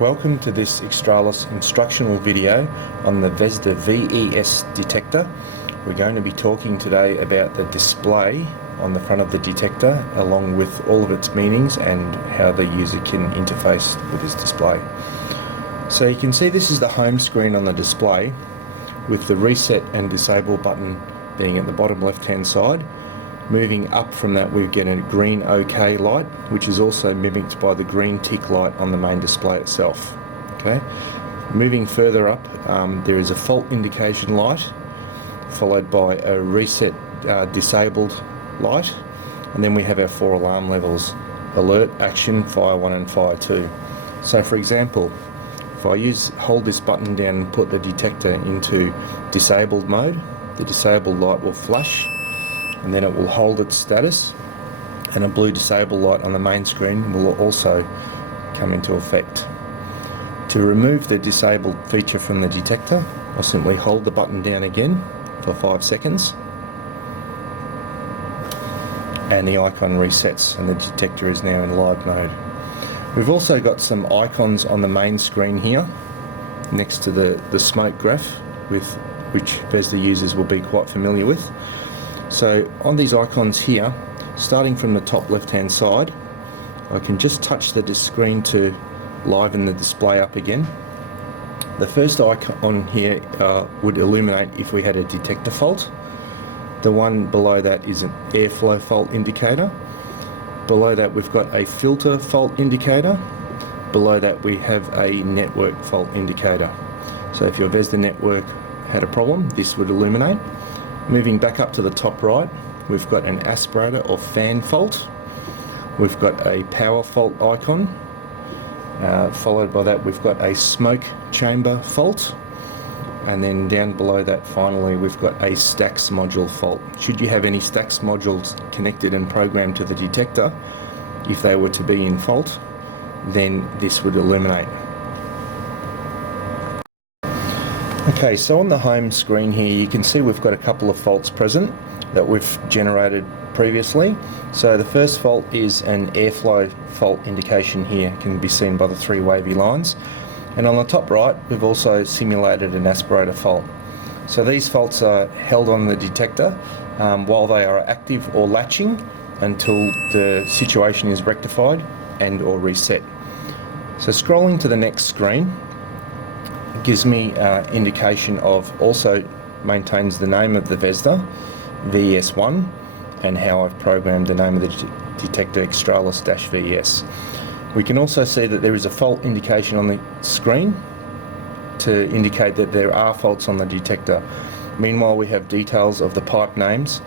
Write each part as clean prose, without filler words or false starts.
Welcome to this Xtralis instructional video on the VESDA VES detector. We're going to be talking today about the display on the front of the detector along with all of its meanings and how the user can interface with this display. So you can see this is the home screen on the display with the reset and disable button being at the bottom left hand side. Moving up from that, we get a green OK light, which is also mimicked by the green tick light on the main display itself. Okay. Moving further up, there is a fault indication light, followed by a reset disabled light, and then we have our 4 alarm levels: alert, action, fire 1 and fire 2. So for example, if I hold this button down and put the detector into disabled mode, the disabled light will flash, and then it will hold its status, and a blue disable light on the main screen will also come into effect. To remove the disabled feature from the detector, I'll simply hold the button down again for 5 seconds, and the icon resets and the detector is now in live mode. We've also got some icons on the main screen here next to the smoke graph, with which VESDA users will be quite familiar with. So on these icons here, starting from the top left hand side, I can just touch the screen to liven the display up again. The first icon here would illuminate if we had a detector fault. The one below that is an airflow fault indicator. Below that we've got a filter fault indicator. Below that we have a network fault indicator. So if your VESDA network had a problem, this would illuminate. Moving back up to the top right, we've got an aspirator or fan fault. We've got a power fault icon. Followed by that, we've got a smoke chamber fault. And then down below that, finally, we've got a stacks module fault. Should you have any stacks modules connected and programmed to the detector, if they were to be in fault, then this would illuminate. Okay, so on the home screen here, you can see we've got a couple of faults present that we've generated previously. So the first fault is an airflow fault indication here, it can be seen by the 3 wavy lines. And on the top right, we've also simulated an aspirator fault. So these faults are held on the detector while they are active or latching until the situation is rectified and or reset. So scrolling to the next screen gives me indication of, also maintains the name of the VESDA, VES1, and how I've programmed the name of the detector Xtralis-VES. We can also see that there is a fault indication on the screen to indicate that there are faults on the detector. Meanwhile, we have details of the pipe names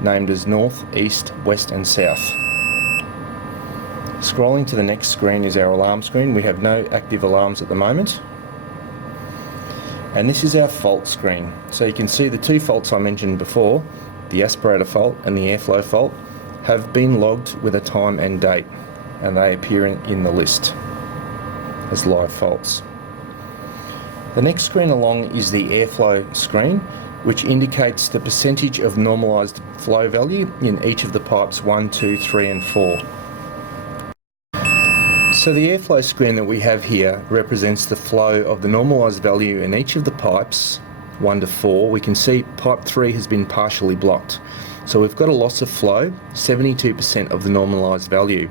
named as north, east, west and south. Scrolling to the next screen is our alarm screen. We have no active alarms at the moment. And this is our fault screen. So you can see the 2 faults I mentioned before, the aspirator fault and the airflow fault, have been logged with a time and date, and they appear in the list as live faults. The next screen along is the airflow screen, which indicates the percentage of normalised flow value in each of the pipes 1, 2, 3 and 4. So the airflow screen that we have here represents the flow of the normalised value in each of the pipes 1 to 4. We can see pipe 3 has been partially blocked. So we've got a loss of flow, 72% of the normalised value.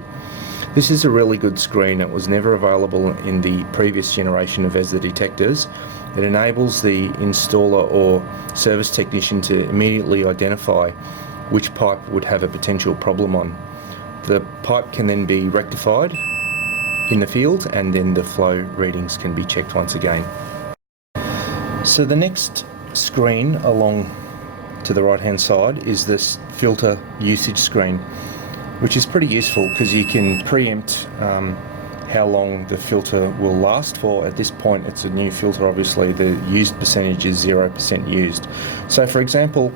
This is a really good screen. It was never available in the previous generation of VESDA detectors. It enables the installer or service technician to immediately identify which pipe would have a potential problem on. The pipe can then be rectified in the field, and then the flow readings can be checked once again. So the next screen along to the right hand side is this filter usage screen, which is pretty useful because you can preempt how long the filter will last for. At this point it's a new filter, obviously the used percentage is 0% used. So for example,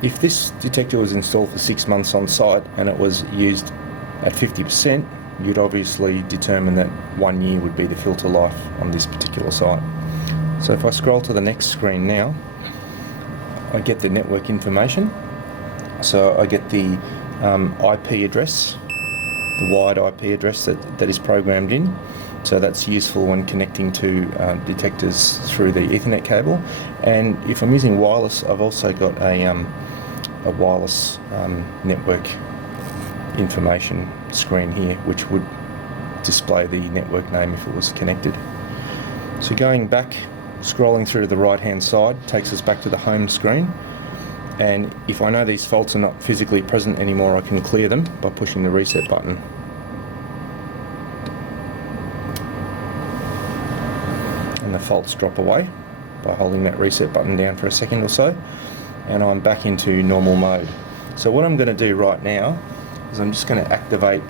if this detector was installed for 6 months on site and it was used at 50%, you'd obviously determine that 1 year would be the filter life on this particular site. So if I scroll to the next screen now, I get the network information. So I get the IP address, the wide IP address that is programmed in. So that's useful when connecting to detectors through the Ethernet cable. And if I'm using wireless, I've also got a wireless network information screen here, which would display the network name if it was connected. So going back, scrolling through to the right hand side takes us back to the home screen, and if I know these faults are not physically present anymore, I can clear them by pushing the reset button. And the faults drop away by holding that reset button down for a second or so, and I'm back into normal mode. So what I'm going to do right now is I'm just going to activate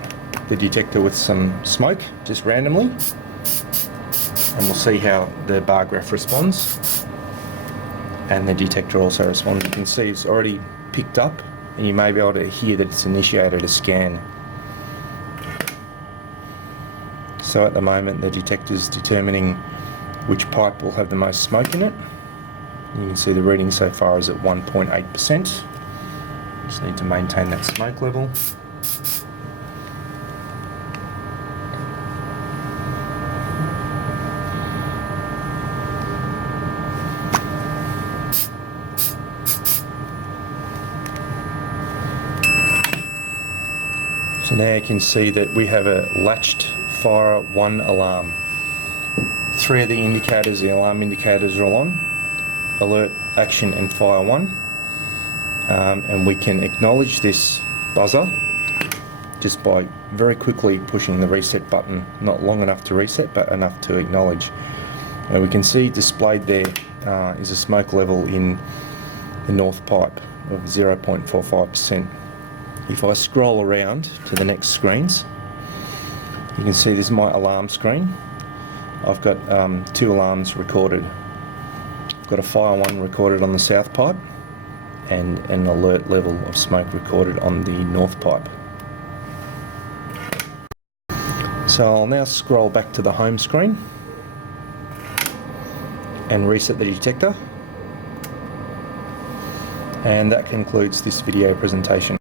the detector with some smoke, just randomly, and we'll see how the bar graph responds, and the detector also responds. You can see it's already picked up, and you may be able to hear that it's initiated a scan. So at the moment the detector's determining which pipe will have the most smoke in it. You can see the reading so far is at 1.8%. Just need to maintain that smoke level. So now you can see that we have a latched fire 1 alarm. 3 of the indicators, the alarm indicators, are all on: alert, action and fire 1. And we can acknowledge this buzzer just by very quickly pushing the reset button, not long enough to reset but enough to acknowledge. And we can see displayed there is a smoke level in the north pipe of 0.45%. If I scroll around to the next screens, you can see this is my alarm screen. I've got 2 alarms recorded. I've got a fire 1 recorded on the south pipe and an alert level of smoke recorded on the north pipe. So I'll now scroll back to the home screen and reset the detector. And that concludes this video presentation.